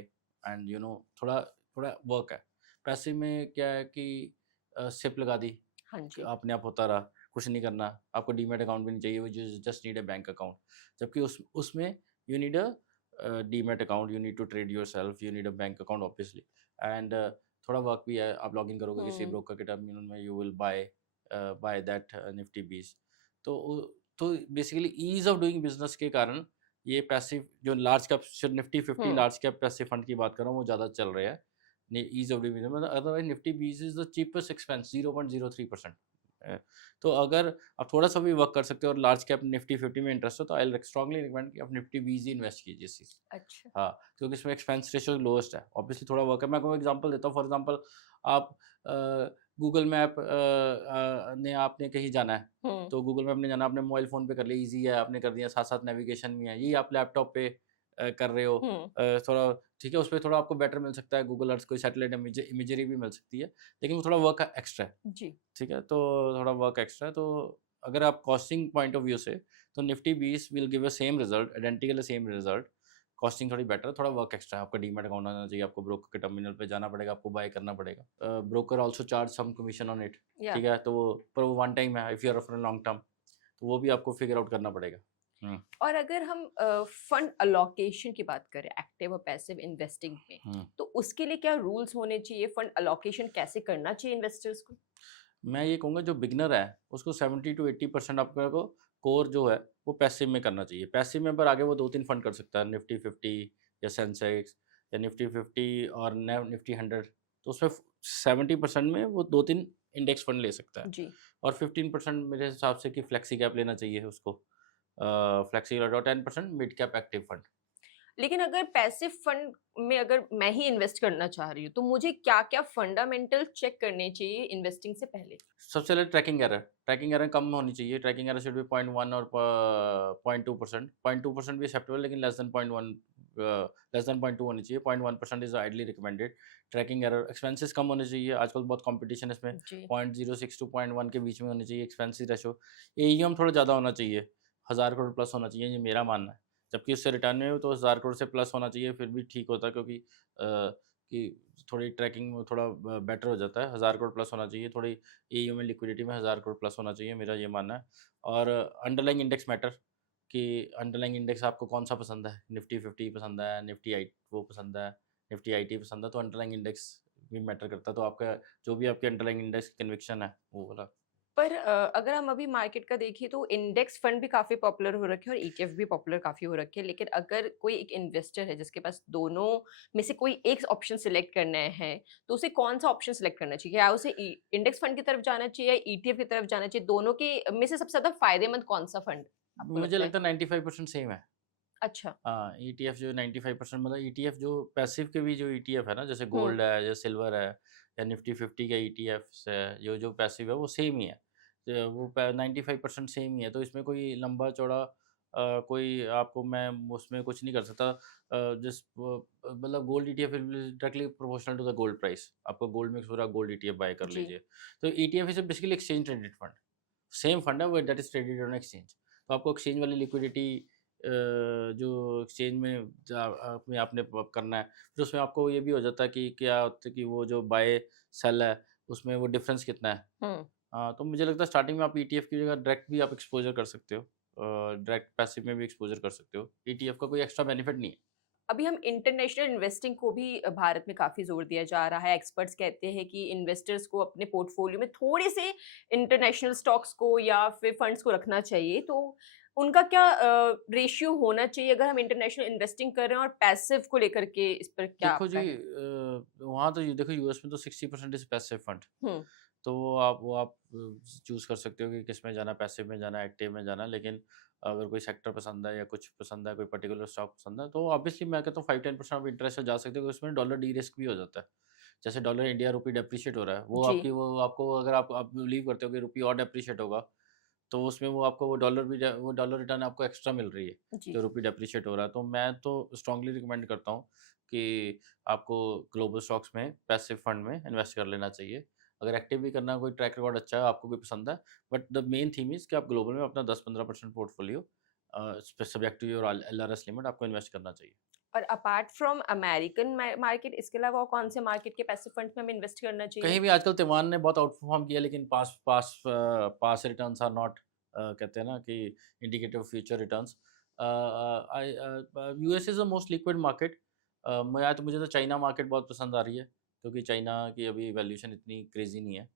and थोड़ा थोड़ा वर्क है। पैसे में क्या है कि सिप लगा दी, हाँ जी। अपने आप होता रहा, कुछ नहीं करना, आपको डीमैट अकाउंट भी नहीं चाहिए, just need a bank account. जबकि उसमें you need a demat account, you need to trade yourself, you need a bank account obviously, and थोड़ा वर्क भी है। आप लॉगिन करोगे किसी हुँ। ब्रोकर के टर्मिनल में, you will buy buy that Nifty 20। तो basically ease of doing business के कारण ये पैसिव जो large cap Nifty 50 large cap passive fund की बात कर रहा हूँ वो ज़्यादा चल रहे हैं ईज ऑफ डूइंग बिजनेस। मतलब otherwise Nifty 20 is the cheapest expense 0.03%। तो अगर आप थोड़ा सा भी वर्क कर सकते हो और लार्ज कैप निफ्टी 50 में इंटरेस्ट हो तो आई स्ट्रांगली रिकमेंड कि आप निफ्टी 20 ही इन्वेस्ट कीजिए इस चीज़। अच्छा। हाँ, क्योंकि इसमें एक्सपेंस रेशियो लोएस्ट है। ऑब्वियसली थोड़ा वर्क है। मैं आपको एग्जांपल देता हूँ। फॉर एग्जांपल आप गूगल मैप ने आपने कहीं जाना है, हम्म। तो गूगल मैप ने जाना आपने मोबाइल फ़ोन पे कर लिया, ईज़ी है, आपने कर दिया, साथ-साथ नेविगेशन भी है। यही आप लैपटॉप पे कर रहे हो हम्म। थोड़ा ठीक है, उसपे थोड़ा आपको बेटर मिल सकता है। गूगल अर्थ कोई सैटेलाइट इमेजरी भी मिल सकती है, लेकिन वो थोड़ा वर्क एक्स्ट्रा है। जी। ठीक है, तो थोड़ा वर्क एक्स्ट्रा है। तो अगर आप कॉस्टिंग पॉइंट ऑफ व्यू से तो Nifty 20 will give a same result, identical same result. Costing थोड़ी बेटर है, थोड़ा वर्क एक्स्ट्रा है। आपका डीमैट अकाउंट आना चाहिए, आपको ब्रोकर के टर्मिनल पे जाना पड़ेगा, आपको बाय करना पड़ेगा। Broker also charge some commission on it. या ठीक है, तो वो पर वो वन टाइम है if you are for long term, तो वो भी आपको फिगर आउट करना पड़ेगा। हुँ, और अगर हम फंड अलोकेशन की बात करें एक्टिव और पैसिव इन्वेस्टिंग में, हुँ। तो उसके लिए क्या रूल्स होने चाहिए? फंड अलोकेशन कैसे करना चाहिए इन्वेस्टर्स को? मैं ये कहूँगा जो बिगिनर है उसको 70 टू 80% आपको को कोर जो है वो पैसिव में करना चाहिए। पैसिव में पर आगे वो 2-3 फंड कर सकता है, निफ्टी 50 या सेंसेक्स या निफ्टी 50 और निफ्टी 100। तो उसमें 70% में वो 2-3 इंडेक्स फंड ले सकता है। जी। और 15% मेरे हिसाब से कि फ्लेक्सी कैप लेना चाहिए उसको। फ्लेक्सी और 10% मिड कैप एक्टिव फंड। लेकिन अगर पैसिव फंड में अगर मैं ही इन्वेस्ट करना चाह रही हूँ, तो मुझे क्या-क्या फंडामेंटल चेक करने चाहिए इन्वेस्टिंग से पहले? सबसे पहले ट्रैकिंग एरर कम होनी चाहिए। ट्रैकिंग एरर शुड बी 0.1 और 0.2%। 0.2% भी एक्सेप्टेबल, लेकिन लेस देन 0.1 लेस देन 0.2 होनी चाहिए। 0.1% is ideally recommended. Tracking error expenses कम होने चाहिए। आजकल बहुत कॉम्पिटिशन है इसमें। जी। 0.06 टू 0.1 के बीच में होनी चाहिए एक्सपेंसेस रेशो। एईएम थोड़ा ज़्यादा होना चाहिए। 1000 करोड़ प्लस होना चाहिए, ये मेरा मानना है। जबकि उससे रिटर्न में हो तो 1000 करोड़ से प्लस होना चाहिए, फिर भी ठीक होता है, क्योंकि कि थोड़ी ट्रैकिंग में थोड़ा बेटर हो जाता है। 1000 करोड़ प्लस होना चाहिए। थोड़ी एईएम में लिक्विडिटी में 1000 करोड़ प्लस होना चाहिए, मेरा ये मानना है। और अंडरलाइंग इंडेक्स मैटर, कि अंडरलाइंग इंडेक्स आपको कौन-सा पसंद है? निफ्टी 50 पसंद है, निफ्टी आई वो पसंद है, निफ्टी आईटी पसंद है, तो अंडरलाइंग इंडेक्स भी मैटर करता है। तो आपका जो भी आपके अंडरलाइंग इंडेक्स कन्विक्शन है, वो वाला। पर अगर हम अभी मार्केट का देखें तो इंडेक्स फंड भी काफ़ी पॉपुलर हो रखे हैं और ईटीएफ भी पॉपुलर काफ़ी हो रखे हैं। लेकिन अगर कोई एक इन्वेस्टर है जिसके पास दोनों में से कोई एक ऑप्शन सिलेक्ट करना है, तो उसे कौन-सा ऑप्शन सिलेक्ट करना चाहिए? या उसे इ इंडेक्स फंड की तरफ जाना चाहिए या ईटीएफ की तरफ जाना चाहिए? दोनों के में से सबसे ज़्यादा फ़ायदेमंद कौन-सा फंड आपको मुझे लगता है? लगता है 95% सेम है। अच्छा। हाँ, ईटीएफ जो 95% मतलब ईटीएफ जो पैसिव के भी जो ईटीएफ है ना, जैसे हुँ। गोल्ड है या सिल्वर है या निफ्टी 50 का ईटीएफ्स है, जो पैसिव है वो सेम ही है। वो 95% सेम ही है, तो इसमें कोई लंबा चौड़ा कोई आपको मैं उसमें कुछ नहीं कर सकता। मतलब gold ETF directly proportional to the gold price. आपको गोल्ड में पूरा गोल्ड ईटीएफ बाय कर जी। लीजिए। तो ETF is basically exchange traded fund. Same fund है वो, that is traded on exchange. तो आपको एक्सचेंज वाली लिक्विडिटी जो एक्सचेंज में में आपने करना है, फिर उसमें आपको ये भी हो जाता है कि क्या होता है कि वो जो बाय सेल है उसमें वो डिफरेंस कितना है। हुँ। तो मुझे लगता है स्टार्टिंग में आप ईटीएफ की जगह डायरेक्ट भी आप एक्सपोजर कर सकते हो। डायरेक्ट पैसिव में भी एक्सपोजर कर सकते हो। ईटीएफ का कोई एक्स्ट्रा बेनिफिट नहीं है। अभी हम इंटरनेशनल इन्वेस्टिंग को भी भारत में काफ़ी ज़ोर दिया जा रहा है। एक्सपर्ट्स कहते हैं कि इन्वेस्टर्स को अपने पोर्टफोलियो में थोड़े से इंटरनेशनल स्टॉक्स को या फिर फंड्स को रखना चाहिए। तो उनका क्या रेशियो होना चाहिए अगर हम इंटरनेशनल इन्वेस्टिंग कर रहे हैं और पैसिव को लेकर के इस पर क्या देखो आपका जी, है? वहाँ तो देखो यूएस में तो 60% इज पैसिव फंड। हुँ। तो वो आप चूज़ कर सकते हो कि किस में जाना है, पैसिव में जाना है, एक्टिव में जाना है। लेकिन अगर कोई सेक्टर पसंद है या कुछ पसंद है, कोई पर्टिकुलर स्टॉक पसंद है, तो ऑब्वियसली मैं कहता हूँ 5-10% ऑफ इंटरेस्ट से जा सकते हो, क्योंकि उसमें डॉलर डी रिस्क भी हो जाता है। जैसे डॉलर इंडिया रूपी डेप्रिशिएट हो रहा है, वो जी। आपकी वो आपको अगर आप बिलीव करते हो कि रूपी और डेप्रिशिएट होगा, तो उसमें वो आपको वो डॉलर रिटर्न आपको एक्स्ट्रा मिल रही है, जो जी। रूपी डेप्रिशिएट हो रहा है। तो मैं तो स्ट्रांगली रिकमेंड करता हूँ कि आपको ग्लोबल स्टॉक्स में पैसिव फंड में इन्वेस्ट कर लेना चाहिए। अगर एक्टिव भी करना है, कोई ट्रैक रिकॉर्ड अच्छा है, आपको भी पसंद है, but the main theme is कि आप ग्लोबल में अपना 10-15% portfolio subject to your LRS limit आपको इन्वेस्ट करना चाहिए। और अपार्ट फ्रॉम अमेरिकन मार्केट इसके अलावा और कौन से मार्केट के पैसिव फंड्स में हमें इन्वेस्ट करना चाहिए? कहीं भी आजकल तैवान ने बहुत आउट परफॉर्म किया, लेकिन पास रिटर्न्स आर नॉट, कहते हैं ना कि indicative future returns. US is the most liquid market. मुझे तो चाइना मार्केट बहुत पसंद आ रही है, क्योंकि चाइना की अभी वैल्यूएशन इतनी क्रेजी नहीं है।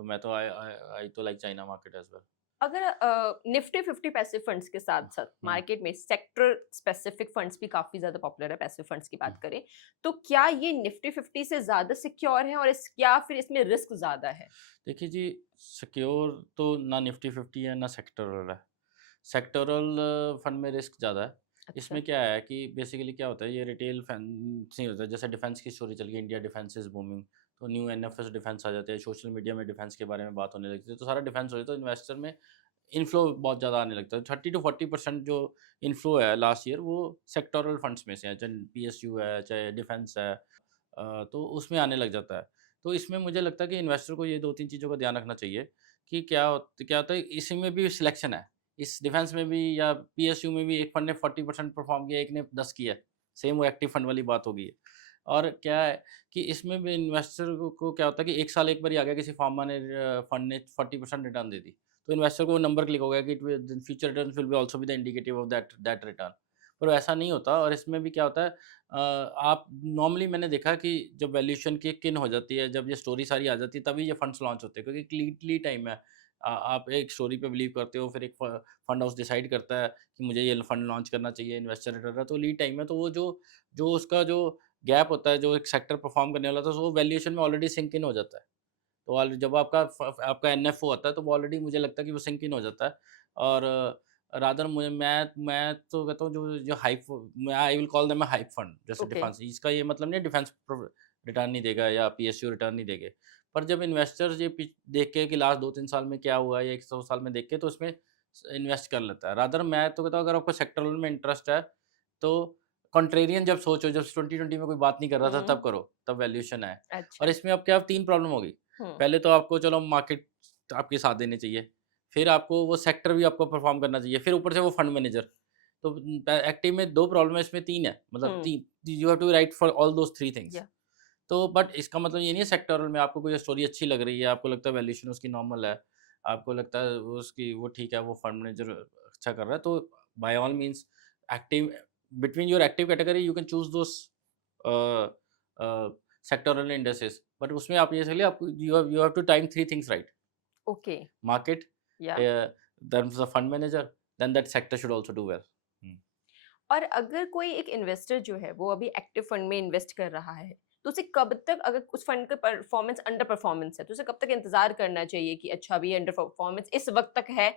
तो मैं तो आई तो like China market as well. अगर निफ्टी 50 पैसिव फंड्स के साथ-साथ हुँ, मार्केट में सेक्टर स्पेसिफिक फंड्स भी काफ़ी ज़्यादा पॉपुलर है पैसिव फंड्स की हुँ। बात करें, तो क्या ये निफ्टी 50 से ज़्यादा सिक्योर है और इस या फिर इसमें रिस्क ज़्यादा है? देखिए जी, सिक्योर तो ना निफ्टी 50 है, ना सेक्टरल है। सेक्टोरल फंड में रिस्क ज़्यादा है। अच्छा, इसमें क्या है कि बेसिकली क्या होता है, ये रिटेल फैन से होता है। जैसे डिफेंस की स्टोरी चल गई, इंडिया डिफेंस इज़ बूमिंग, तो न्यू एनएफएस डिफेंस आ जाते हैं, सोशल मीडिया में डिफेंस के बारे में बात होने लगती है, तो सारा डिफेंस हो जाता है, तो इन्वेस्टर में इनफ्लो बहुत ज़्यादा आने लगता है। 30 टू 40% जो इनफ्लो है लास्ट ईयर, वो सेक्टोरल फंड्स में से है, चाहे पीएसयू है, चाहे डिफेंस है, तो उसमें आने लग जाता है। तो इसमें मुझे लगता है कि इन्वेस्टर को ये 2-3 चीज़ों का ध्यान रखना चाहिए कि क्या होता है, इसी में भी सिलेक्शन है। इस डिफेंस में भी या पीएसयू में भी एक फंड ने 40% परफॉर्म किया, एक ने 10 किया। सेम वो एक्टिव फंड वाली बात हो गई है। और क्या है कि इसमें भी इन्वेस्टर को क्या होता है कि 1 साल एक बार ही आ गया, किसी फार्मा ने फंड ने 40% रिटर्न दे दी। तो इन्वेस्टर को वो नंबर क्लिक हो गया कि future returns will be also be the indicative of that that return. पर ऐसा नहीं होता, और इसमें भी क्या होता है, आप नॉर्मली मैंने देखा कि जब वैल्यूएशन किक इन हो जाती है, जब ये स्टोरी सारी आ जाती है, तभी ये फंड्स लॉन्च होते हैं, क्योंकि क्लीटली टाइम है। आप एक स्टोरी पे बिलीव करते हो, फिर एक फंड हाउस डिसाइड करता है कि मुझे ये फंड लॉन्च करना चाहिए, इन्वेस्टर रिटर्न है, तो लीड टाइम है, तो वो जो जो उसका जो गैप होता है, जो एक सेक्टर परफॉर्म करने वाला था, तो वो वैल्यूएशन में ऑलरेडी सिंक इन हो जाता है। तो जब आपका एनएफओ आता है, तो वो ऑलरेडी मुझे लगता है कि वो सिंक इन हो जाता है। और रादर मुझे मैं तो कहता हूँ, जो जो हाइप, मैं I will call them a hype fund, जैसे ओके। डिफेंस, इसका ये मतलब नहीं है डिफेंस रिटर्न नहीं देगा या पीएसयू रिटर्न नहीं देंगे। पर जब इन्वेस्टर्स ये देख के कि लास्ट 2-3 साल में क्या हुआ है, या 100 साल में देख के, तो उसमें इन्वेस्ट कर लेता है। रादर मैं तो कहता हूँ, अगर आपको सेक्टरल में इंटरेस्ट है, तो कॉन्ट्रेरियन जब सोचो, जब 2020 में कोई बात नहीं कर रहा था, हुँ, तब करो, तब वैल्यूएशन है। और अच्छा। इसमें अब क्या, 3 प्रॉब्लम होगी। हुँ, पहले तो आपको चलो मार्केट आपके साथ देने चाहिए, फिर आपको वो सेक्टर भी आपको परफ़ॉर्म करना चाहिए, फिर ऊपर से वो फंड मैनेजर। तो एक्टिव में 2 प्रॉब्लम है, इसमें 3 है, मतलब हुँ, 3, you have to write for all those 3 things. या तो बट इसका मतलब ये नहीं है सेक्टोरल में आपको कोई स्टोरी अच्छी लग रही है, आपको लगता है वैल्यूएशन उसकी नॉर्मल है, आपको लगता है उसकी वो ठीक है, वो फंड मैनेजर अच्छा कर रहा है, तो by all means active, between your active category you can choose those sectoral indices, but उसमें आप ये चलिए, आपको you have to time 3 things right, okay, market, या then the fund manager, then that sector should also do well. Hmm. और अगर कोई एक इन्वेस्टर जो है वो अभी एक्टिव फंड में इन्वेस्ट कर रहा है, तो उसे कब तक, अगर उस फंड का परफॉर्मेंस अंडर परफॉर्मेंस है, तो उसे कब तक इंतज़ार करना चाहिए कि अच्छा अभी अंडर परफॉर्मेंस इस वक़्त तक है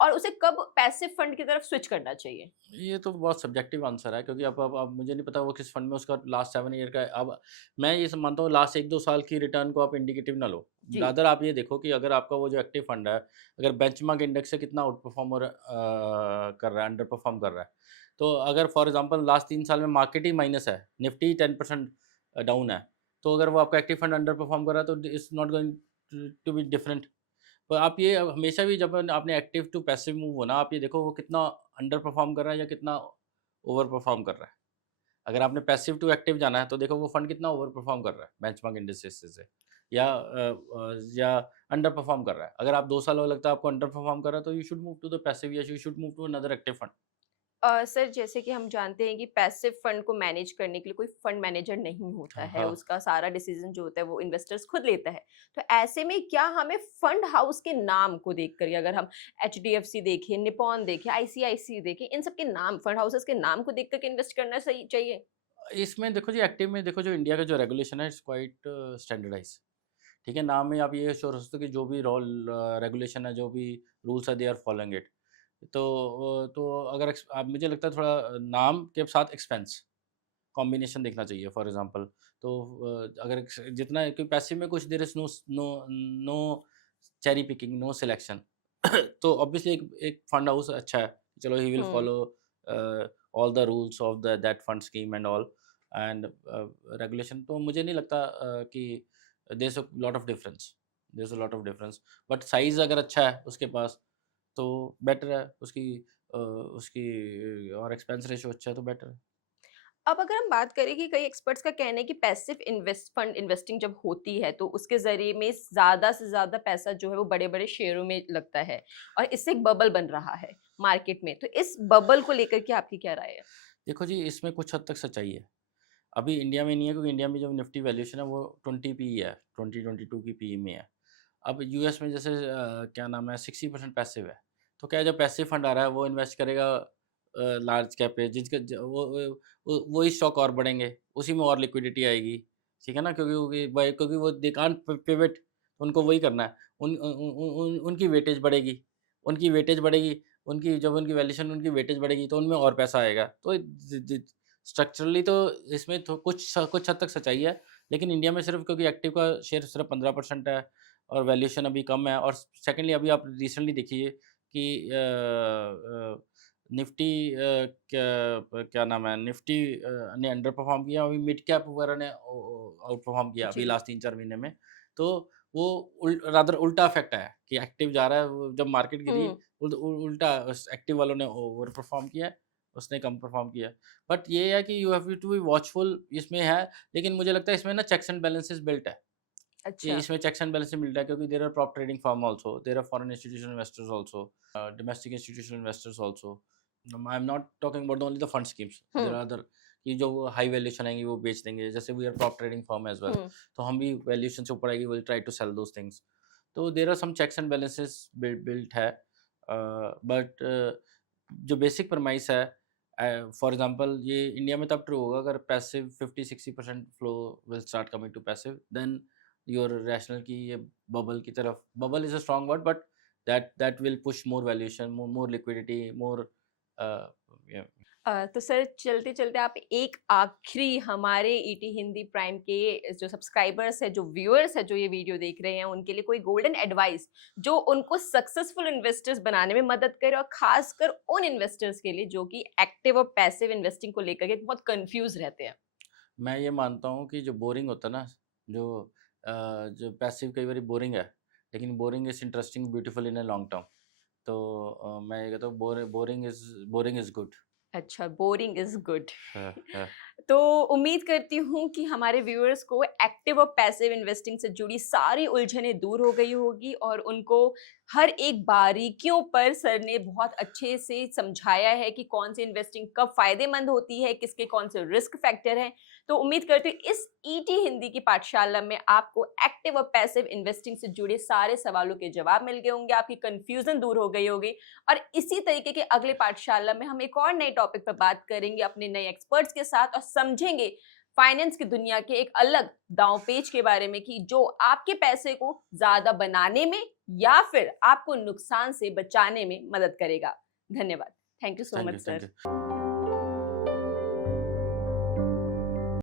और उसे कब पैसिव फंड की तरफ स्विच करना चाहिए? ये तो बहुत सब्जेक्टिव आंसर है, क्योंकि अब मुझे नहीं पता वो किस फंड में उसका लास्ट 7 ईयर का है। अब मैं ये सब मानता हूँ, लास्ट 1-2 साल की रिटर्न को आप इंडिकेटिव ना लो। जी। रादर आप ये देखो कि अगर आपका वो जो एक्टिव फंड है, अगर बेंचमार्क इंडेक्स से कितना आउट परफॉर्म कर रहा है, अंडर परफॉर्म कर रहा है। तो अगर फॉर एग्ज़ाम्पल लास्ट 3 साल में मार्केट ही माइनस है, निफ्टी 10% डाउन है, तो अगर वो आपका एक्टिव फंड अंडर परफॉर्म कर रहा है, तो it's not going to be different. तो आप ये हमेशा भी, जब आपने एक्टिव टू पैसिव मूव होना, आप ये देखो वो कितना अंडर परफॉर्म कर रहा है या कितना ओवर परफॉर्म कर रहा है। अगर आपने पैसिव टू एक्टिव जाना है, तो देखो वो फंड कितना ओवर परफॉर्म कर रहा है बेंचमार्क इंडिसेस से, या अंडर परफॉर्म कर रहा है। अगर आप 2 साल हो लगता है आपको अंडर परफॉर्म कर रहा है, तो you should move to the passive, या you should move to another active fund. Sir, जैसे कि हम जानते हैं कि पैसिव फंड को मैनेज करने के लिए कोई फंड मैनेजर नहीं होता हाँ, है, हाँ। उसका सारा डिसीजन जो होता है वो इन्वेस्टर्स खुद लेता है। तो ऐसे में क्या हमें फंड हाउस के नाम को देखकर, या अगर हम एचडीएफसी देखें, निपॉन देखें, आईसीआईसी देखें, इन सब के नाम, फंड हाउसेस के नाम को देखकर के इन्वेस्ट करना सही चाहिए? इसमें देखो जी, एक्टिव में देखो, जो इंडिया का जो रेगुलेशन है, इट्स क्वाइट स्टैंडर्डाइज़। ठीक है? नाम में आप ये श्योर हो सकते हो कि जो भी रेगुलेशन है, जो भी रूल्स है, दे आर फॉलोइंग इट। तो अगर आप, मुझे लगता है थोड़ा नाम के साथ एक्सपेंस कॉम्बिनेशन देखना चाहिए, फॉर एग्जांपल। तो अगर जितना, क्योंकि पैसिव में कुछ, there is no no no cherry picking, no selection. तो ऑब्वियसली एक फंड हाउस अच्छा है, चलो he will hmm. Follow all the rules of the that fund scheme and all, and regulation, तो मुझे नहीं लगता कि there is a lot of difference, there is a lot of difference. But size अगर अच्छा है उसके पास, तो बेटर है उसकी, और एक्सपेंस रेशियो अच्छा है, तो बेटर है। अब अगर हम बात करें कि कई एक्सपर्ट्स का कहना है कि पैसिव फंड इन्वेस्टिंग जब होती है तो उसके ज़रिए में ज़्यादा से ज़्यादा पैसा जो है वो बड़े-बड़े शेयरों में लगता है और इससे एक बबल बन रहा है मार्केट में। तो इस बबल को लेकर के आपकी क्या राय है? देखो जी, इसमें कुछ हद तक सच्चाई है। अभी इंडिया में नहीं है, क्योंकि इंडिया में जो निफ्टी वैल्यूएशन है वो 20 पीई है, 2022 की पीई में है। अब यूएस में जैसे क्या नाम है 60% पैसिव है, तो क्या है जब पैसिव फंड आ रहा है वो इन्वेस्ट करेगा लार्ज कैप पे जिसके वही स्टॉक और बढ़ेंगे, उसी में और लिक्विडिटी आएगी, ठीक है ना? क्योंकि वो दे कांट पिवट, उनको वही करना है। उनकी वेटेज बढ़ेगी, उनकी वेटेज बढ़ेगी, उनकी जब उनकी वैल्यूएशन उनकी वेटेज बढ़ेगी तो उनमें और पैसा आएगा। तो स्ट्रक्चरली तो इसमें तो कुछ हद तक सच्चाई है, लेकिन इंडिया में सिर्फ क्योंकि एक्टिव का शेयर सिर्फ 15% है और वैल्यूएशन अभी कम है, और सेकेंडली अभी आप रिसेंटली देखिए कि निफ्टी क्या नाम है, निफ्टी ने अंडर परफॉर्म किया, अभी मिड कैप वगैरह ने आउट परफॉर्म किया अभी जी। लास्ट 3-4 महीने में। तो वो रादर उल्टा इफेक्ट है कि एक्टिव जा रहा है, जब मार्केट गिरी हुँ। उल्टा एक्टिव वालों ने ओवर परफॉर्म किया है, उसने कम परफॉर्म किया है। बट ये है कि you have to be watchful इसमें है, लेकिन मुझे लगता है इसमें ना चेक्स एंड बैलेंसेस बिल्ट है। ये अच्छा। इसमें चेक्स एंड बैलेंसेस बिल्ट है क्योंकि there are prop trading firm also, there are foreign institutional investors also, domestic institutional investors also. I am not talking about only the fund schemes, there hmm, are other कि जो हाई वैल्यूएशन आएँगी वो बेच देंगे। जैसे we are prop trading firm as well, hmm, तो हम भी वैल्यूएशन से ऊपर आएगी, we will try to sell those things. तो there are some checks and balances built है। बट जो बेसिक प्रेमाइस है, फॉर एग्जांपल ये इंडिया में तब ट्रू होगा अगर passive 50-60% flow will start coming to passive, then your rational की ये बबल की तरफ, bubble is a strong word but that will push more valuation, more liquidity, more तो सर चलते-चलते आप एक आखिरी हमारे ईटी हिंदी प्राइम के जो सब्सक्राइबर्स हैं, जो व्यूअर्स हैं, जो ये वीडियो देख रहे हैं, उनके लिए कोई गोल्डन एडवाइस जो उनको सक्सेसफुल इन्वेस्टर्स बनाने में मदद करे और खासकर उन इन्वेस्टर्स के लिए जो कि एक्टिव और पैसिव इन्वेस्टिंग को लेकर के बहुत कंफ्यूज रहते हैं। मैं ये मानता हूँ कि जो बोरिंग होता है ना, जो जो पैसिव कई बार बोरिंग है, लेकिन boring is interesting beautiful in a long term. तो मैं ये कहता हूँ बोरिंग इज गुड। अच्छा, बोरिंग इज़ गुड। हाँ, हाँ। तो उम्मीद करती हूँ कि हमारे व्यूअर्स को एक्टिव और पैसिव इन्वेस्टिंग से जुड़ी सारी उलझनें दूर हो गई होगी और उनको हर एक बारीकियों पर सर ने बहुत अच्छे से समझाया है कि कौन सी इन्वेस्टिंग कब फ़ायदेमंद होती है, किसके कौन से रिस्क फैक्टर हैं। तो उम्मीद करती हूँ इस ईटी हिंदी की पाठशाला में आपको एक्टिव और पैसिव इन्वेस्टिंग से जुड़े सारे सवालों के जवाब मिल गए होंगे, आपकी कन्फ्यूज़न दूर हो गई होगी। और इसी तरीके के अगले पाठशाला में हम एक और नए टॉपिक पर बात करेंगे अपने नए एक्सपर्ट्स के साथ और समझेंगे फाइनेंस की दुनिया के एक अलग दांव पेच के बारे में कि जो आपके पैसे को ज्यादा बनाने में या फिर आपको नुकसान से बचाने में मदद करेगा। धन्यवाद। Thank you so thank much you, thank sir. You.